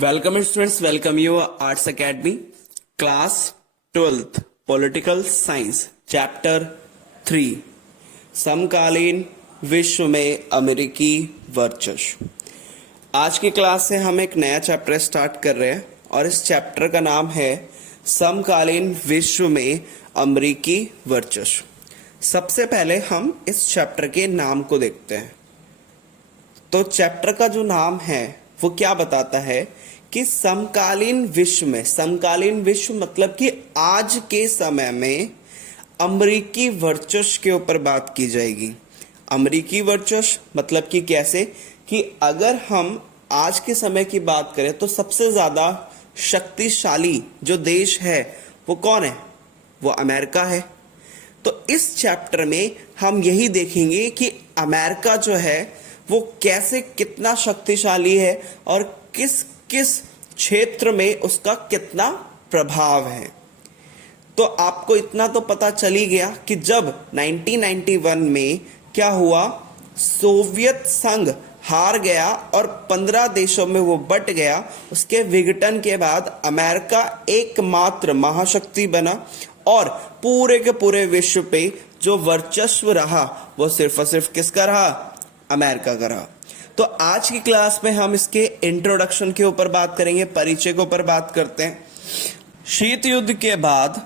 Welcome students, welcome you Arts Academy, class 12th, Political Science, Chapter 3, समकालीन विश्व में अमेरिकी वर्चस्व। आज की क्लास से हम एक नया चैप्टर स्टार्ट कर रहे हैं और इस चैप्टर का नाम है समकालीन विश्व में अमेरिकी वर्चस्व। सबसे पहले हम इस चैप्टर के नाम को देखते हैं। तो चैप्टर का जो नाम है वो क्या बताता है कि समकालीन विश्व में, समकालीन विश्व मतलब कि आज के समय में अमेरिकी वर्चस्व के ऊपर बात की जाएगी। अमेरिकी वर्चस्व मतलब कि कैसे कि अगर हम आज के समय की बात करें तो सबसे ज्यादा शक्तिशाली जो देश है वो कौन है? वो अमेरिका है। तो इस चैप्टर में हम यही देखेंगे कि अमेरिका जो है वो कैसे, कितना शक्तिशाली है और किस किस क्षेत्र में उसका कितना प्रभाव है। तो आपको इतना तो पता चल ही गया कि जब 1991 में क्या हुआ, सोवियत संघ हार गया और 15 देशों में वो बट गया। उसके विघटन के बाद अमेरिका एकमात्र महाशक्ति बना और पूरे के पूरे विश्व पे जो वर्चस्व रहा वो सिर्फ और सिर्फ किसका रहा? अमेरिका का रहा। तो आज की क्लास में हम इसके इंट्रोडक्शन के ऊपर बात करेंगे, परिचय के ऊपर बात करते हैं। शीत युद्ध के बाद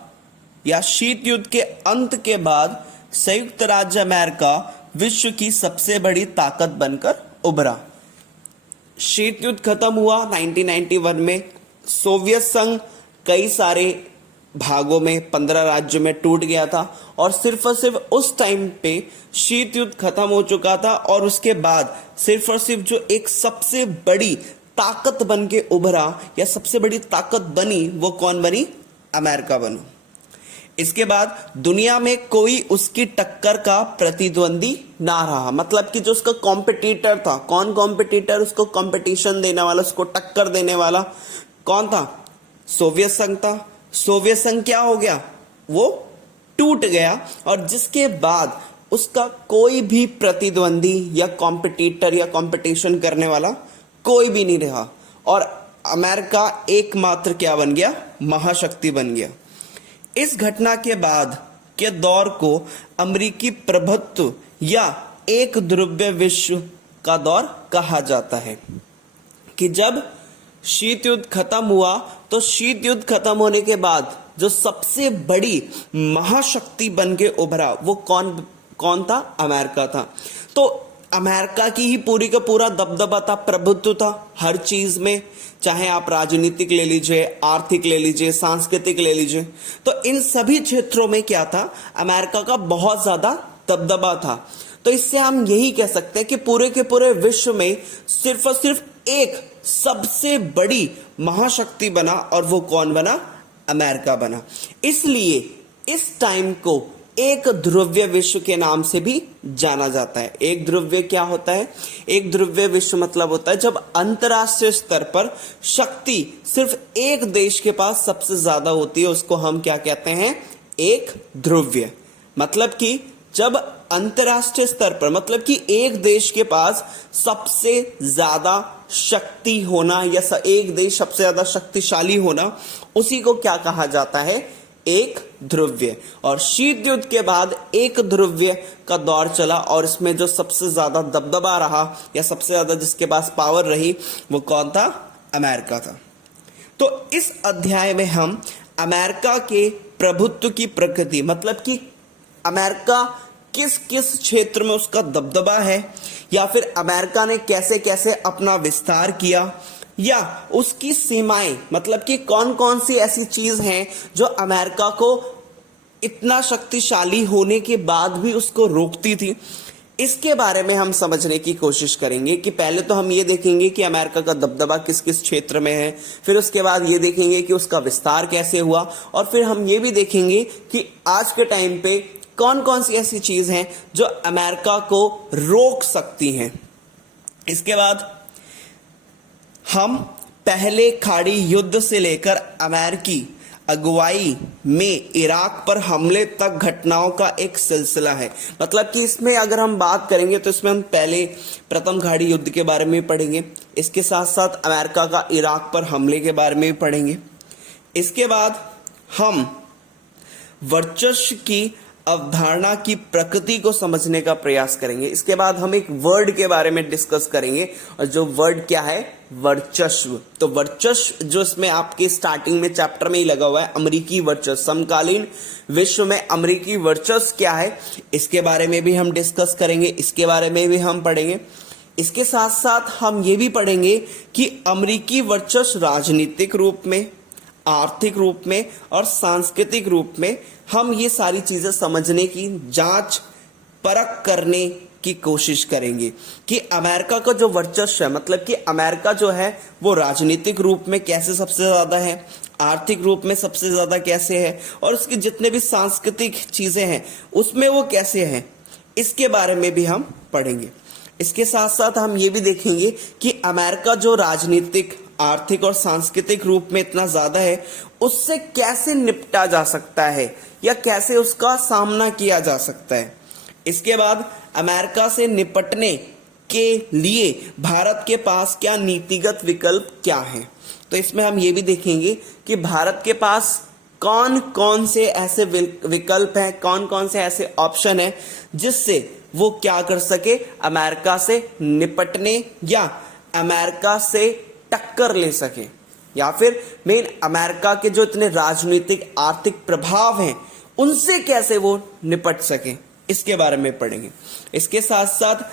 या शीत युद्ध के अंत के बाद संयुक्त राज्य अमेरिका विश्व की सबसे बड़ी ताकत बनकर उभरा। शीत युद्ध खत्म हुआ 1991 में। सोवियत संघ कई सारे भागों में 15 राज्यों में टूट गया था और सिर्फ उस टाइम पे शीत युद्ध खत्म हो चुका था और उसके बाद सिर्फ और सिर्फ जो एक सबसे बड़ी ताकत बन के उभरा या सबसे बड़ी ताकत बनी वो कौन बनी? अमेरिका बना। इसके बाद दुनिया में कोई उसकी टक्कर का प्रतिद्वंदी ना रहा, मतलब कि जो उसका कॉम्पिटिटर था, कौन कॉम्पिटिटर? उसको कॉम्पिटिशन देने वाला, उसको टक्कर देने वाला कौन था? सोवियत संघ था। सोवियत संघ क्या हो गया? वो टूट गया और जिसके बाद उसका कोई भी प्रतिद्वंदी या कॉम्पिटिटर या कंपटीशन करने वाला कोई भी नहीं रहा और अमेरिका एकमात्र क्या बन गया? महाशक्ति बन गया। इस घटना के बाद के दौर को अमेरिकी प्रभुत्व या एक ध्रुवीय विश्व का दौर कहा जाता है। कि जब शीत युद्ध खत्म हुआ तो शीत युद्ध खत्म होने के बाद जो सबसे बड़ी महाशक्ति बन के उभरा वो कौन था? अमेरिका था। तो अमेरिका की ही पूरी का पूरा दबदबा था, प्रभुत्व था हर चीज में, चाहे आप राजनीतिक ले लीजिए, आर्थिक ले लीजिए, सांस्कृतिक ले लीजिए। तो इन सभी क्षेत्रों में क्या था? अमेरिका का बहुत ज्यादा दबदबा था। तो इससे हम यही कह सकते हैं कि पूरे के पूरे विश्व में सिर्फ और सिर्फ एक सबसे बड़ी महाशक्ति बना और वो कौन बना? अमेरिका बना। इसलिए इस टाइम को एक ध्रुवीय विश्व के नाम से भी जाना जाता है। एक ध्रुवीय क्या होता है? एक ध्रुवीय विश्व मतलब होता है जब अंतरराष्ट्रीय स्तर पर शक्ति सिर्फ एक देश के पास सबसे ज्यादा होती है, उसको हम क्या कहते हैं? एक ध्रुवीय। मतलब कि जब अंतरराष्ट्रीय स्तर पर, मतलब कि एक देश के पास सबसे ज्यादा शक्ति होना या एक देश सबसे ज्यादा शक्तिशाली होना, उसी को क्या कहा जाता है? एक ध्रुवीय। और शीत युद्ध के बाद एक ध्रुवीय का दौर चला और इसमें जो सबसे ज्यादा दबदबा रहा या सबसे ज्यादा जिसके पास पावर रही वो कौन था? अमेरिका था। तो इस अध्याय में हम अमेरिका के प्रभुत्व की प्रकृति, मतलब कि अमेरिका किस किस क्षेत्र में उसका दबदबा है या फिर अमेरिका ने कैसे कैसे अपना विस्तार किया या उसकी सीमाएं, मतलब कि कौन कौन सी ऐसी चीज हैं जो अमेरिका को इतना शक्तिशाली होने के बाद भी उसको रोकती थी, इसके बारे में हम समझने की कोशिश करेंगे। कि पहले तो हम ये देखेंगे कि अमेरिका का दबदबा किस किस क्षेत्र में है, फिर उसके बाद ये देखेंगे कि उसका विस्तार कैसे हुआ और फिर हम ये भी देखेंगे कि आज के टाइम पे कौन कौन सी ऐसी चीज हैं जो अमेरिका को रोक सकती हैं। इसके बाद हम पहले खाड़ी युद्ध से लेकर अगुवाई में इराक पर हमले तक घटनाओं का एक सिलसिला है। मतलब कि इसमें अगर हम बात करेंगे तो इसमें हम पहले प्रथम खाड़ी युद्ध के बारे में पढ़ेंगे, इसके साथ साथ अमेरिका का इराक पर हमले के बारे में भी पढ़ेंगे। इसके बाद हम वर्चस्व की अवधारणा की प्रकृति को समझने का प्रयास करेंगे। इसके बाद हम एक वर्ड के बारे में डिस्कस करेंगे, और जो वर्ड क्या है, वर्चस्व। तो वर्चस्व जो इसमें आपके स्टार्टिंग में चैप्टर में ही लगा हुआ है, अमेरिकी वर्चस्व, समकालीन विश्व में अमेरिकी वर्चस्व क्या है, इसके बारे में भी हम डिस्कस करेंगे, इसके बारे में भी हम पढ़ेंगे। इसके साथ साथ हम ये भी पढ़ेंगे कि अमेरिकी वर्चस्व राजनीतिक रूप में, आर्थिक रूप में और सांस्कृतिक रूप में, हम ये सारी चीजें समझने की, जांच परख करने की कोशिश करेंगे कि अमेरिका का जो वर्चस्व है, मतलब कि अमेरिका जो है वो राजनीतिक रूप में कैसे सबसे ज्यादा है, आर्थिक रूप में सबसे ज्यादा कैसे है, और उसके जितने भी सांस्कृतिक चीजें हैं उसमें वो कैसे है, इसके बारे में भी हम पढ़ेंगे। इसके साथ साथ हम ये भी देखेंगे कि अमेरिका जो राजनीतिक, आर्थिक और सांस्कृतिक रूप में इतना ज्यादा है, उससे कैसे निपटा जा सकता है या कैसे उसका सामना किया जा सकता है। इसके बाद अमेरिका से निपटने के लिए भारत के पास क्या नीतिगत विकल्प क्या है। तो इसमें हम ये भी देखेंगे कि भारत के पास कौन कौन से ऐसे विकल्प हैं, कौन कौन से ऐसे ऑप्शन हैं जिससे वो क्या कर सके, अमेरिका से निपटने या अमेरिका से टक्कर ले सके, या फिर मेन अमेरिका के जो इतने राजनीतिक आर्थिक प्रभाव हैं उनसे कैसे वो निपट सके, इसके बारे में पढ़ेंगे। इसके साथ साथ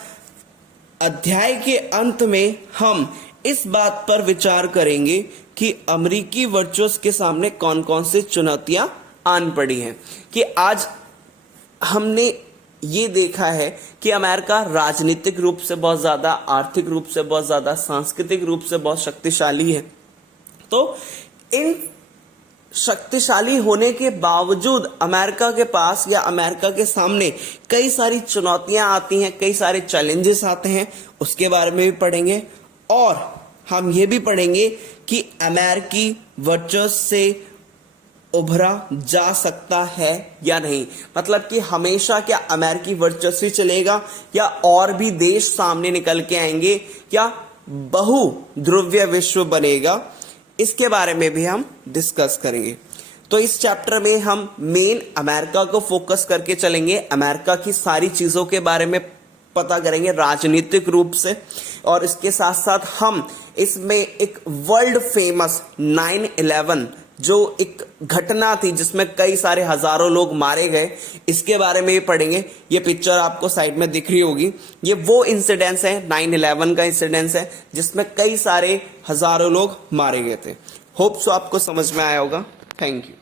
अध्याय के अंत में हम इस बात पर विचार करेंगे कि अमेरिकी वर्चस्व के सामने कौन कौन सी चुनौतियां आन पड़ी हैं। कि आज हमने ये देखा है कि अमेरिका राजनीतिक रूप से बहुत ज्यादा, आर्थिक रूप से बहुत ज्यादा, सांस्कृतिक रूप से बहुत शक्तिशाली है। तो इन शक्तिशाली होने के बावजूद अमेरिका के पास या अमेरिका के सामने कई सारी चुनौतियां आती हैं, कई सारे चैलेंजेस आते हैं, उसके बारे में भी पढ़ेंगे। और हम ये भी पढ़ेंगे कि अमेरिकी वर्चस्व से उभरा जा सकता है या नहीं। मतलब कि हमेशा क्या अमेरिकी वर्चस्व ही चलेगा या और भी देश सामने निकल के आएंगे या बहु ध्रुवीय विश्व बनेगा, इसके बारे में भी हम डिस्कस करेंगे। तो इस चैप्टर में हम मेन अमेरिका को फोकस करके चलेंगे, अमेरिका की सारी चीजों के बारे में पता करेंगे राजनीतिक रूप से, और इसके साथ साथ हम इसमें एक वर्ल्ड फेमस 9/11 जो एक घटना थी जिसमें कई सारे हजारों लोग मारे गए, इसके बारे में भी पढ़ेंगे। ये पिक्चर आपको साइड में दिख रही होगी, ये वो इंसिडेंस है, 9/11 का इंसिडेंस है जिसमें कई सारे हजारों लोग मारे गए थे। होप सो आपको समझ में आया होगा। Thank you.